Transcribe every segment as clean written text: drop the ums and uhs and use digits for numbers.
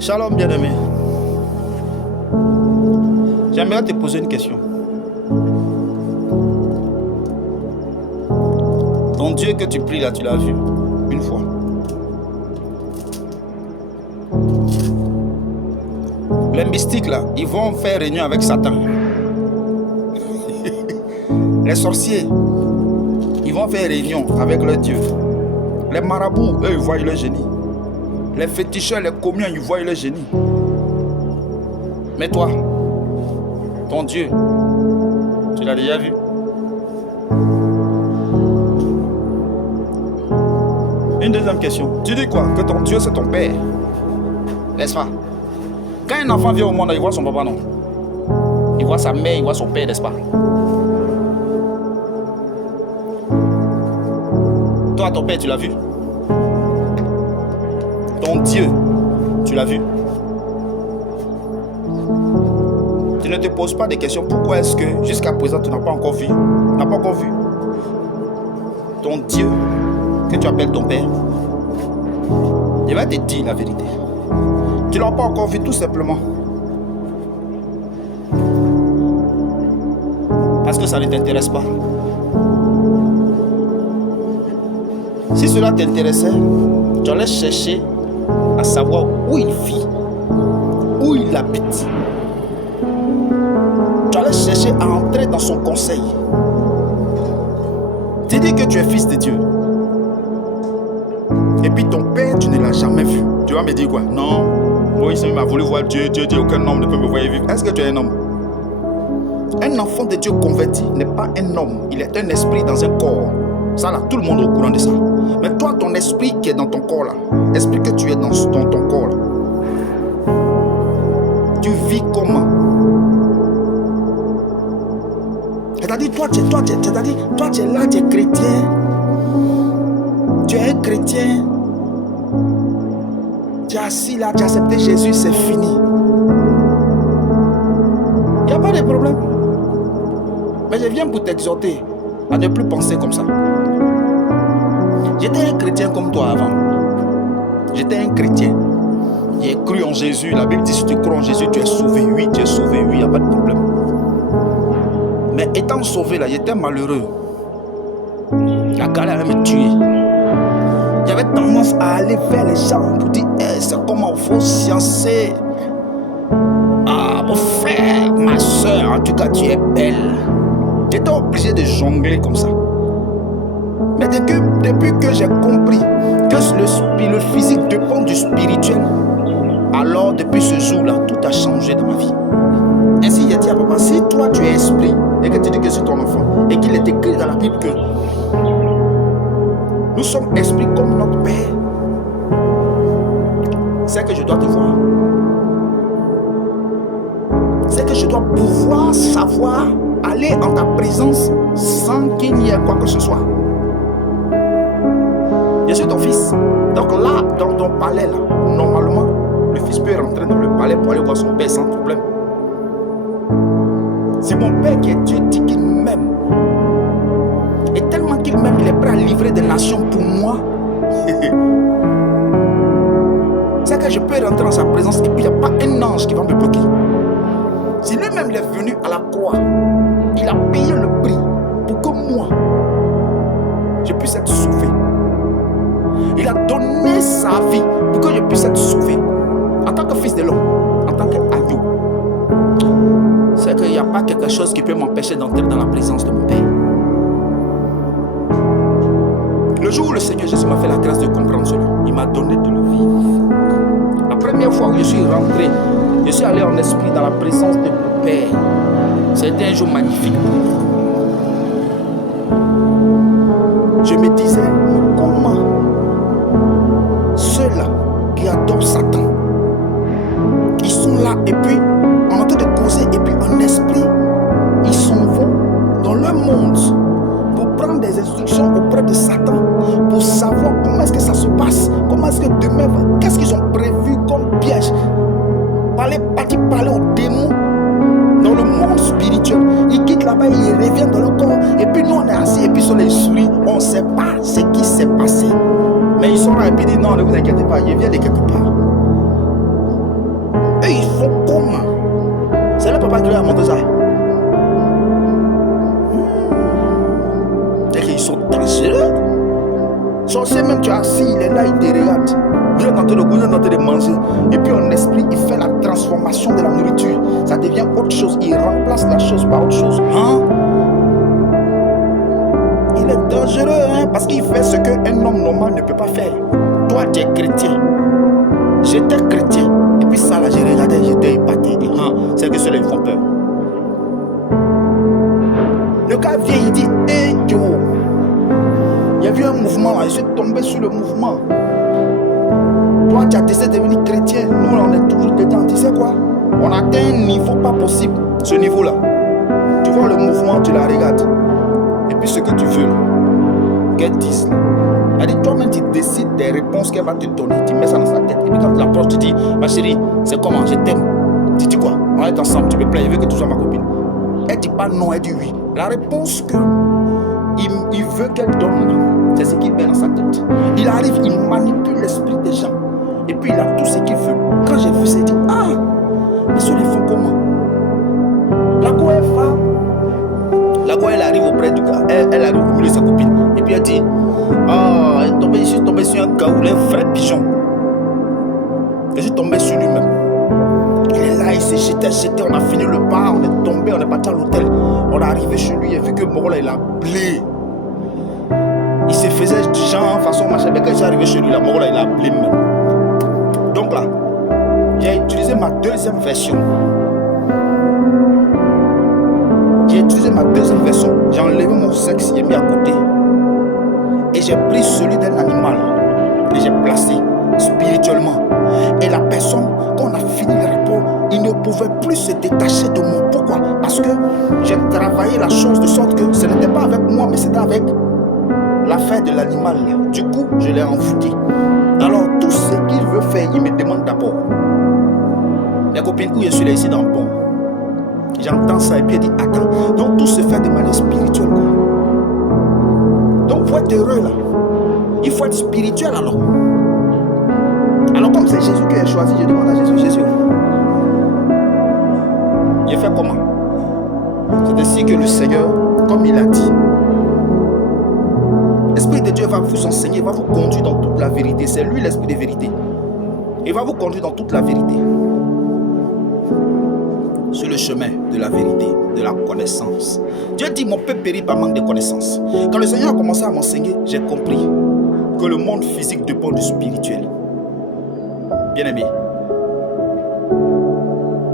Shalom bien-aimé. J'aimerais te poser une question. Ton Dieu que tu pries là, tu l'as vu une fois. Les mystiques là, ils vont faire réunion avec Satan. Les sorciers, ils vont faire réunion avec leur Dieu. Les marabouts, eux, ils voient le génie. Les féticheurs, les communs, ils voient le génie. Mais toi, ton Dieu, tu l'as déjà vu? Une deuxième question. Tu dis quoi? Que ton Dieu, c'est ton père. N'est-ce pas? Quand un enfant vient au monde, il voit son papa, non? Il voit sa mère, il voit son père, n'est-ce pas? Toi, ton père, tu l'as vu? Ton Dieu, tu l'as vu? Tu ne te poses pas des questions. Pourquoi est-ce que jusqu'à présent tu n'as pas encore vu? Tu n'as pas encore vu ton Dieu que tu appelles ton père? Il va te dire la vérité. Tu ne l'as pas encore vu tout simplement parce que ça ne t'intéresse pas. Si cela t'intéressait, tu allais chercher à savoir où il vit, où il habite. Tu allais chercher à entrer dans son conseil. Tu dis que tu es fils de Dieu. Et puis ton père, tu ne l'as jamais vu. Tu vas me dire quoi? Non, Moïse m'a voulu voir Dieu. Dieu dit aucun homme ne peut me voir vivre. Est-ce que tu es un homme? Un enfant de Dieu converti n'est pas un homme. Il est un esprit dans un corps. Ça là, tout le monde est au courant de ça. Mais toi, ton esprit qui est dans ton corps là, esprit que tu es dans ton corps là, tu vis comment? C'est-à-dire, toi tu es là, tu es chrétien. Tu es un chrétien. Tu es assis là, tu as accepté Jésus, c'est fini. Il n'y a pas de problème. Mais je viens pour t'exhorter à ne plus penser comme ça. J'étais un chrétien comme toi avant. J'étais un chrétien. J'ai cru en Jésus. La Bible dit si tu crois en Jésus, tu es sauvé. Oui, tu es sauvé. Oui, il n'y a pas de problème. Mais étant sauvé là, j'étais malheureux. La galère allait me tuer. J'avais tendance à aller vers les gens pour dire hey, c'est comment il faut sciencer. Ah, mon frère, ma soeur, en tout cas, tu es belle. J'étais obligé de jongler comme ça. Mais depuis que j'ai compris que le physique dépend du spirituel, alors depuis ce jour-là, tout a changé dans ma vie. Ainsi, il a dit à papa, si toi tu es esprit et que tu dis que c'est ton enfant et qu'il est écrit dans la Bible que nous sommes esprits comme notre Père, c'est que je dois te voir. C'est que je dois pouvoir savoir aller en ta présence sans qu'il n'y ait quoi que ce soit. Je suis ton fils. Donc là, dans ton palais, là, normalement, le fils peut rentrer dans le palais pour aller voir son père sans problème. C'est mon père qui est Dieu dit qu'il m'aime. Et tellement qu'il m'aime, il est prêt à livrer des nations pour moi. C'est que je peux rentrer dans sa présence et puis il n'y a pas un ange qui va me bloquer. Si lui-même il est venu à la croix, il a payé le prix pour que moi, je puisse être sauvé. Il a donné sa vie pour que je puisse être sauvé. En tant que fils de l'homme, en tant qu'agneau. C'est qu'il n'y a pas quelque chose qui peut m'empêcher d'entrer dans la présence de mon Père. Le jour où le Seigneur Jésus m'a fait la grâce de comprendre cela, il m'a donné de le vivre. La première fois où je suis rentré, je suis allé en esprit dans la présence de mon Père. C'était un jour magnifique. Je me disais, comment ceux-là qui adorent Satan, ils sont là et puis on est en train de causer et puis en esprit, ils s'en vont dans leur monde pour prendre des instructions auprès de Satan pour savoir comment est-ce que ça se passe, comment est-ce que demain va, qu'est-ce qu'ils ont prévu comme piège. Parler aux démons dans le monde spirituel. Ils quittent là-bas, ils reviennent dans le corps et puis nous on est assis et puis sur les souris, on ne sait pas ce qui s'est passé. Mais ils sont là et puis ils disent non, ne vous inquiétez pas, il vient de quelque part. un papa qui lui a montré ça. Et qu'ils sont dangereux. Sorcier même, tu es assis, il est là, il te regarde. Vous êtes en train de goûter, en train de manger. Et puis en esprit, il fait la transformation de la nourriture. Ça devient autre chose. Il remplace la chose par autre chose. Hein? Il est dangereux, hein? Parce qu'il fait ce qu'un homme normal ne peut pas faire. Toi, tu es chrétien. J'étais chrétien. Et puis ça, là, j'ai regardé, j'étais épaté. Hein? C'est que ceux-là, ils font peur. Le gars vient, il dit, hey, yo. Il y a eu un mouvement là, je suis tombé sur le mouvement. Toi, tu as décidé de devenir chrétien. Nous, on est toujours dedans. Tu sais quoi? On a atteint un niveau pas possible. Ce niveau-là. Tu vois le mouvement, tu la regardes. Et puis ce que tu veux, là, qu'elle dise. Elle dit, toi-même, tu décides des réponses qu'elle va te donner. Tu mets ça dans sa tête. Et puis quand tu l'approches, tu dis, ma chérie, c'est comment? Je t'aime. Tu dis quoi? On est ensemble, tu me plais, je veux que tu sois ma copine. Elle dit pas non, elle dit oui. La réponse que il veut qu'elle donne, c'est ce qu'il met dans sa tête. Il arrive, il manipule l'esprit des gens. Et puis il a tout ce qu'il veut. Quand j'ai vu ça, il dit, ah, mais ceux-là font comment? La go, elle va. La go, elle arrive auprès du gars. Elle arrive au milieu de sa copine. Et puis elle dit, ah, je suis tombé sur un gars où il est un vrai pigeon. Je suis tombé sur lui-même. Il est là, il s'est jeté, on a fini le bar, on est tombé, on est parti à l'hôtel. On est arrivé chez lui et vu que Morola il a blé. Il se faisait genre façon machin, mais quand il est arrivé chez lui, la Morola il a blé même. Donc là, j'ai utilisé ma deuxième version. J'ai enlevé mon sexe, j'ai mis à côté. Et j'ai pris celui d'un animal. Et j'ai placé spirituellement. Et la personne, quand on a fini le rapport, il ne pouvait plus se détacher de moi. Pourquoi? Parce que j'ai travaillé la chose de sorte que ce n'était pas avec moi, mais c'était avec l'affaire de l'animal. Du coup, je l'ai envoûté. Alors, tout ce qu'il veut faire, il me demande d'abord. Les copines, où je suis là ici dans le pont. J'entends ça et puis il dit, attends. Donc, tout se fait de manière spirituelle. Quoi. Donc, il faut être heureux là. Il faut être spirituel alors. Alors comme c'est Jésus qui a choisi, je demande à Jésus, Jésus, il a fait comment? C'est ainsi que le Seigneur, comme il a dit, l'Esprit de Dieu va vous enseigner, va vous conduire dans toute la vérité. C'est lui l'Esprit de vérité. Il va vous conduire dans toute la vérité. Sur le chemin de la vérité, de la connaissance. Dieu dit, mon peuple périt par manque de connaissance. Quand le Seigneur a commencé à m'enseigner, j'ai compris que le monde physique dépend du spirituel. Bien-aimé,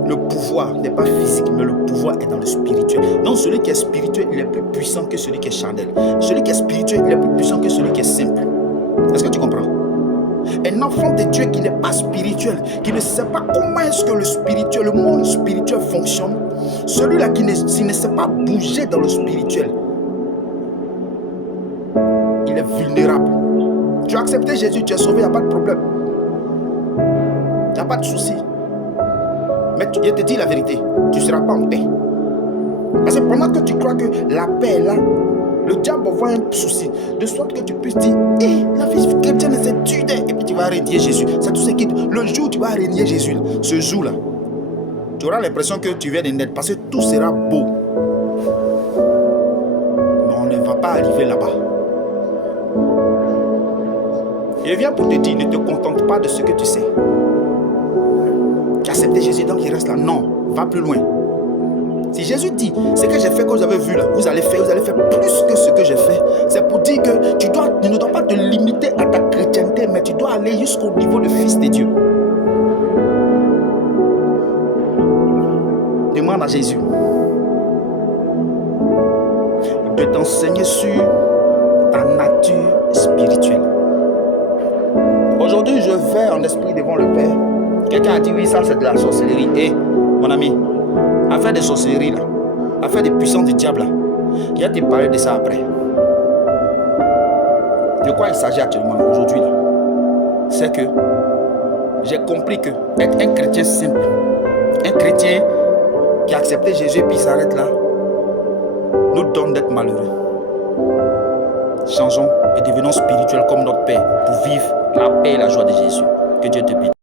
le pouvoir n'est pas physique, mais le pouvoir est dans le spirituel. Donc celui qui est spirituel, il est plus puissant que celui qui est charnel. Celui qui est spirituel, il est plus puissant que celui qui est simple. Est-ce que tu comprends? Un enfant de Dieu qui n'est pas spirituel, qui ne sait pas comment est-ce que le spirituel, le monde spirituel fonctionne, celui-là qui ne sait pas bouger dans le spirituel, il est vulnérable. Tu as accepté Jésus, tu es sauvé, il n'y a pas de problème. Il n'y a pas de souci. Mais je te dis la vérité, tu ne seras pas en paix. Parce que pendant que tu crois que la paix est là, le diable voit un souci. De sorte que tu puisses dire, hé, la vie chrétienne c'est dur. Et puis tu vas renier Jésus. C'est tout ce qui... Le jour où tu vas renier Jésus, ce jour-là, tu auras l'impression que tu viens de naître. Parce que tout sera beau. Mais on ne va pas arriver là-bas. Je viens pour te dire, ne te contente pas de ce que tu sais. Tu as accepté Jésus, donc il reste là. Non, va plus loin. Si Jésus dit, ce que j'ai fait, que vous avez vu là, vous allez faire plus que ce que j'ai fait. C'est pour dire que tu ne dois pas te limiter à ta chrétienté, mais tu dois aller jusqu'au niveau de fils de Dieu. Demande à Jésus de t'enseigner sur ta nature spirituelle. Aujourd'hui, je vais en esprit devant le Père. Quelqu'un a dit, oui, ça c'est de la sorcellerie. Eh, mon ami, affaire de sorcellerie là, affaire de puissance du diable là, il va te parler de ça après. De quoi il s'agit actuellement aujourd'hui là? C'est que j'ai compris que être un chrétien simple, un chrétien qui a accepté Jésus et puis s'arrête là, nous donne d'être malheureux. Changeons et devenons spirituels comme notre Père pour vivre la paix et la joie de Jésus. Que Dieu te bénisse.